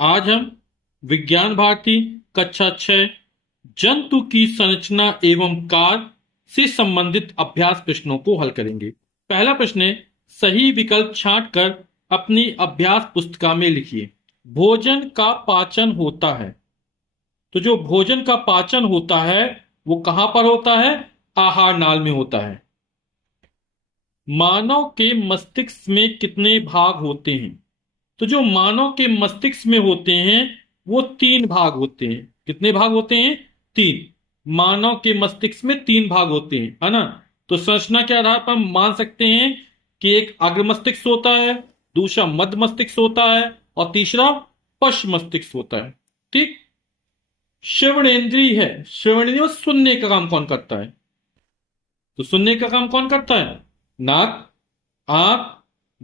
आज हम विज्ञान भारती कक्षा 6 जंतु की संरचना एवं कार्य से संबंधित अभ्यास प्रश्नों को हल करेंगे। पहला प्रश्न है, सही विकल्प छांटकर अपनी अभ्यास पुस्तिका में लिखिए। भोजन का पाचन होता है। तो जो भोजन का पाचन होता है वो कहां पर होता है? आहार नाल में होता है। मानव के मस्तिष्क में कितने भाग होते हैं? तो जो मानव के मस्तिष्क में होते हैं वो तीन भाग होते हैं। कितने भाग होते हैं? तीन। मानव के मस्तिष्क में तीन भाग होते हैं, है ना। तो संरचना के आधार पर हम मान सकते हैं कि एक अग्र मस्तिष्क होता है, दूसरा मध्य मस्तिष्क होता है और तीसरा पश्च मस्तिष्क होता है। ठीक। श्रवणेंद्रिय है। श्रवणेंद्रिय में सुनने का काम कौन करता है? तो सुनने का काम कौन करता है? नाक, आंख,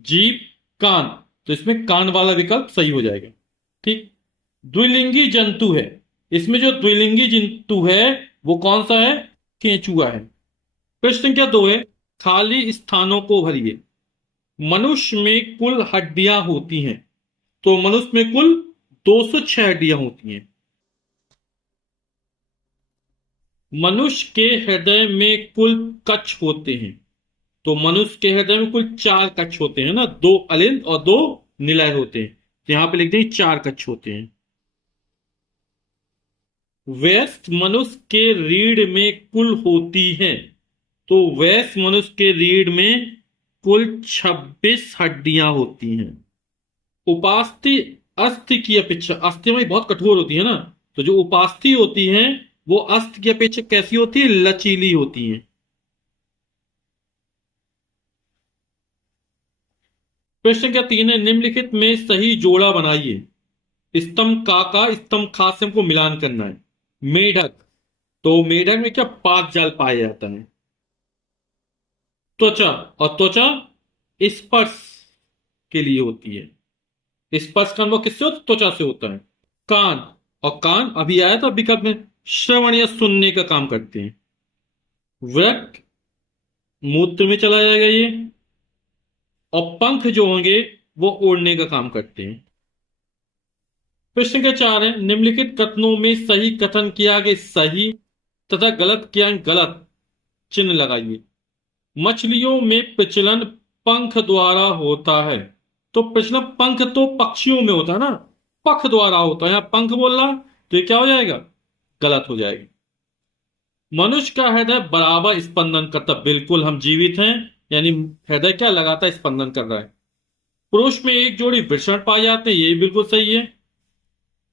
जीभ, कान। तो इसमें कान वाला विकल्प सही हो जाएगा। ठीक। द्विलिंगी जंतु है। इसमें जो द्विलिंगी जंतु है वो कौन सा है? केंचुआ है। प्रश्न संख्या 2 है, खाली स्थानों को भरिए। मनुष्य में कुल हड्डियां होती हैं। तो मनुष्य में कुल 206 हड्डियां होती हैं। मनुष्य के हृदय में कुल कक्ष होते हैं। तो मनुष्य के हृदय में कुल 4 कक्ष होते हैं ना, 2 अलिंद और 2 निलय होते हैं। तो यहां पे लिख दें 4 कक्ष होते हैं। वयस्क मनुष्य के रीढ़ में कुल होती हैं। तो वयस्क मनुष्य के रीढ़ में कुल 26 हड्डियां होती हैं। उपास्थि अस्थि की अपेक्षा, अस्थि में बहुत कठोर होती है ना, तो जो उपास्थि होती है वो अस्थि की अपेक्षा कैसी होती है? लचीली होती है। प्रश्न संख्या 3 है, निम्नलिखित में सही जोड़ा बनाइए। स्तंभ का स्तंभ खा से हमको मिलान करना है। मेढक। तो मेढक में क्या पाक जाल पाया जाता है? त्वचा। और त्वचा स्पर्श के लिए होती है। स्पर्श का अनुभव किससे होता है? त्वचा से होता है। कान। और कान अभी आया था विकल्प में, श्रवण या सुनने का काम करते हैं। वृक्क मूत्र में चला जाएगा ये। और पंख जो होंगे वो उड़ने का काम करते हैं। प्रश्न संख्या 4 है, निम्नलिखित कथनों में सही कथन किया आगे सही तथा गलत किया गलत चिन्ह लगाइए। मछलियों में प्रचलन पंख द्वारा होता है। तो प्रचलन पंख तो पक्षियों में होता है ना, पख द्वारा होता है, यहां पंख बोल रहा है, तो ये क्या हो जाएगा? गलत हो जाएगा। मनुष्य का हृदय बराबर स्पंदन करता, बिल्कुल हम जीवित हैं, यानी हृदय क्या लगातार स्पंदन कर रहा है। पुरुष में एक जोड़ी वृषण पाए जाते हैं, ये भी बिल्कुल सही है।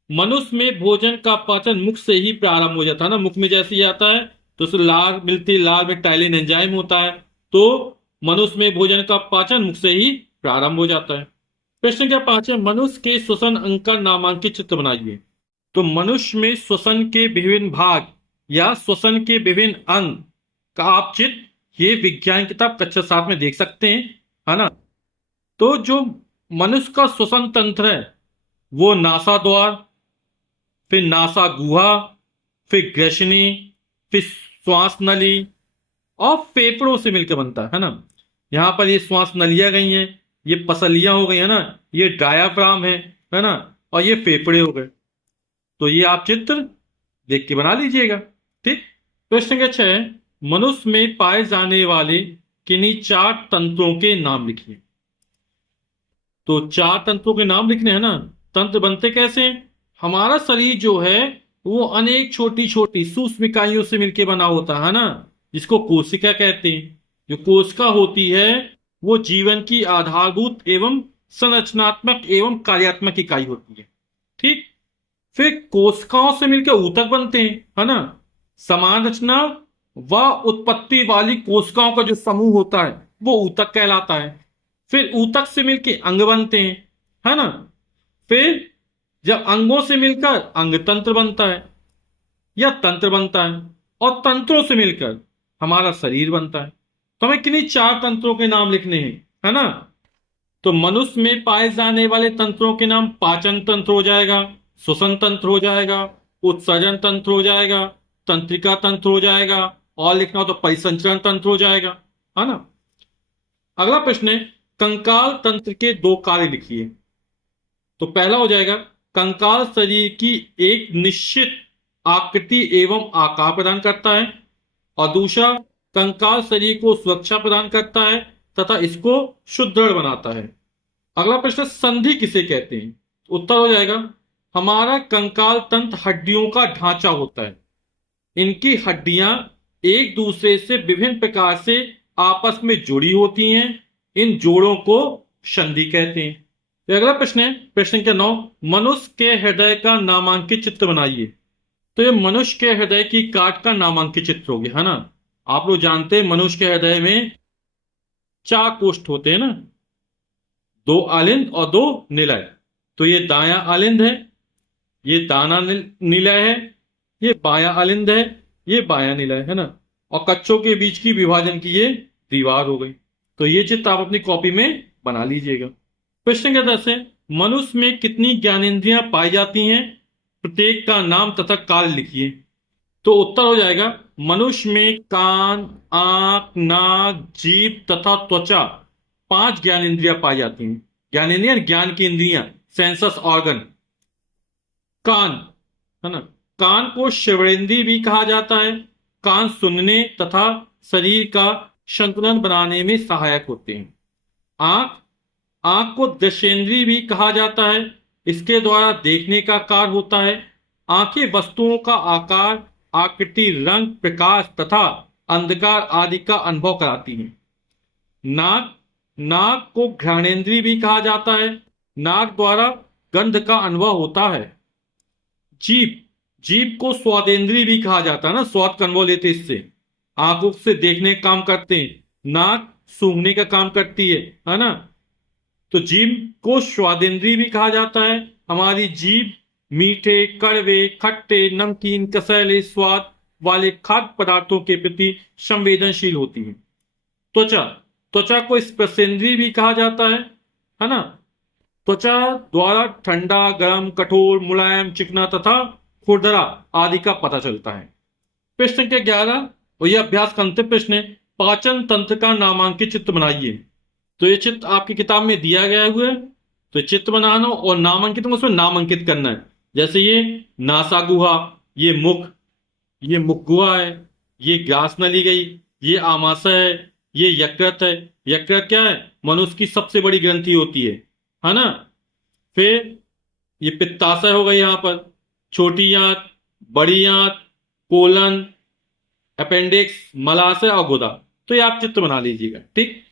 मनुष्य में भोजन का पाचन मुख से ही प्रारंभ हो जाता है ना, मुख में जैसे ही आता है तो उसे लार मिलती है, लार में टाइलिन एंजाइम होता है। तो मनुष्य में भोजन का पाचन मुख से ही प्रारंभ हो जाता है। प्रश्न क्या 5 है, मनुष्य के श्वसन अंग का नामांकित चित्र बनाइए। तो मनुष्य में श्वसन के विभिन्न भाग या श्वसन के विभिन्न अंग का आप चित्र ये विज्ञान किताब कक्षा 7 में देख सकते हैं, है ना। तो जो मनुष्य का श्वसन तंत्र है वो नासा द्वार, फिर नासा गुहा, फिर ग्रसनी, फिर श्वास नली और फेफड़ों से मिलकर बनता है ना। यहां पर ये श्वास नलियां गई हैं, ये पसलियां हो गई है ना, ये डायाफ्राम है ना, और ये फेफड़े हो गए। तो ये आप चित्र देख के बना लीजिएगा। ठीक। प्रश्न संख्या 6, मनुष्य में पाए जाने वाले किन्हीं 4 तंत्रों के नाम लिखिए। तो 4 तंत्रों के नाम लिखने हैं ना। तंत्र बनते कैसे हैं? हमारा शरीर जो है वो अनेक छोटी छोटी सूक्ष्म इकाइयों से मिलकर बना होता है ना, जिसको कोशिका कहते हैं। जो कोशिका होती है वो जीवन की आधारभूत एवं संरचनात्मक एवं कार्यात्मक इकाई होती है। ठीक। फिर कोशिकाओं से मिलकर ऊतक बनते हैं, है ना। समान रचना व उत्पत्ति वाली कोशिकाओं का जो समूह होता है वो ऊतक कहलाता है। फिर ऊतक से मिलकर अंग बनते हैं, है ना। फिर जब अंगों से मिलकर अंग तंत्र बनता है या तंत्र बनता है, और तंत्रों से मिलकर हमारा शरीर बनता है। तो हमें किन्हीं 4 तंत्रों के नाम लिखने हैं, है ना। तो मनुष्य में पाए जाने वाले तंत्रों के नाम पाचन तंत्र हो जाएगा, श्वसन तंत्र हो जाएगा, उत्सर्जन तंत्र हो जाएगा, तंत्रिका तंत्र हो जाएगा, और लिखना हो तो परिसंचरण तंत्र हो जाएगा, है ना। अगला प्रश्न है, कंकाल तंत्र के 2 कार्य लिखिए। तो पहला हो जाएगा कंकाल शरीर की एक निश्चित आकृति एवं आकार प्रदान करता है, और दूसरा कंकाल शरीर को सुरक्षा प्रदान करता है तथा इसको सुदृढ़ बनाता है। अगला प्रश्न, संधि किसे कहते हैं? उत्तर हो जाएगा, हमारा कंकाल तंत्र हड्डियों का ढांचा होता है। इनकी हड्डियां एक दूसरे से विभिन्न प्रकार से आपस में जुड़ी होती हैं। इन जोड़ों को संधि कहते हैं। तो अगला प्रश्न है प्रश्न संख्या 9, मनुष्य के हृदय का नामांकित चित्र बनाइए। तो ये मनुष्य के हृदय की काट का नामांकित चित्र हो गया, है ना। आप लोग जानते हैं मनुष्य के हृदय में 4 कोष्ठ होते हैं ना, 2 आलिंद और 2 निलय। तो ये दायां आलिंद है, ये दाना निलय है, ये बायां आलिंद है, ये बायां निलय है ना। और कच्छों के बीच की विभाजन की ये दीवार हो गई। तो ये चित्र आप अपनी कॉपी में बना लीजिएगा। प्रश्न संख्या 10 है, मनुष्य में कितनी ज्ञानेंद्रियां पाई जाती हैं? प्रत्येक का नाम तथा काल लिखिए। तो उत्तर हो जाएगा, मनुष्य में कान, आंख, नाक, जीभ तथा त्वचा 5 ज्ञानेंद्रियां पाई जाती हैं। ज्ञानेंद्रियां ज्ञान की इंद्रियां, सेंसस ऑर्गन। कान, है ना, कान को श्रवणेंद्रिय भी कहा जाता है। कान सुनने तथा शरीर का संतुलन बनाने में सहायक होते हैं। आंख, आंख को दृश्येंद्रिय भी कहा जाता है। इसके द्वारा देखने का कार्य होता है। आंखें वस्तुओं का आकार, आकृति, रंग, प्रकाश तथा अंधकार आदि का अनुभव कराती हैं। नाक, नाक को घ्राणेंद्रिय भी कहा जाता है। नाक द्वारा गंध का अनुभव होता है। जीभ, जीभ को स्वादेंद्रिय भी कहा जाता है ना, स्वाद का अनुभव लेते इससे। आंखों से देखने का काम करते हैं। नाक सूंघने का काम करती है ना। तो जीभ को स्वादेंद्रिय भी कहा जाता है। हमारी जीभ मीठे, कड़वे, खट्टे, नमकीन, कसैले स्वाद वाले खाद्य पदार्थों के प्रति संवेदनशील होती है। त्वचा, त्वचा को स्पर्शेंद्रिय भी कहा जाता है ना। त्वचा द्वारा ठंडा, गर्म, कठोर, मुलायम, चिकना तथा खुरदरा आदि का पता चलता है। प्रश्न संख्या 11 और यह अभ्यास का अंतिम प्रश्न है, पाचन तंत्र का नामांकित चित्र बनाइए। तो ये चित्र आपकी किताब में दिया गया हुआ है। तो चित्र बनाना और नामांकित उसमें नामांकित करना है। जैसे ये नासा गुहा, ये मुख, ये मुख गुहा है, ये ग्रास नली गई, ये आमाशय है, ये यकृत है। यकृत क्या है? मनुष्य की सबसे बड़ी ग्रंथि होती है ना। फिर ये पित्ताशय हो गई, यहां पर छोटी आंत, बड़ी आंत, कोलन, अपेंडिक्स, मलाशय और गुदा। तो ये आप चित्र बना लीजिएगा, ठीक।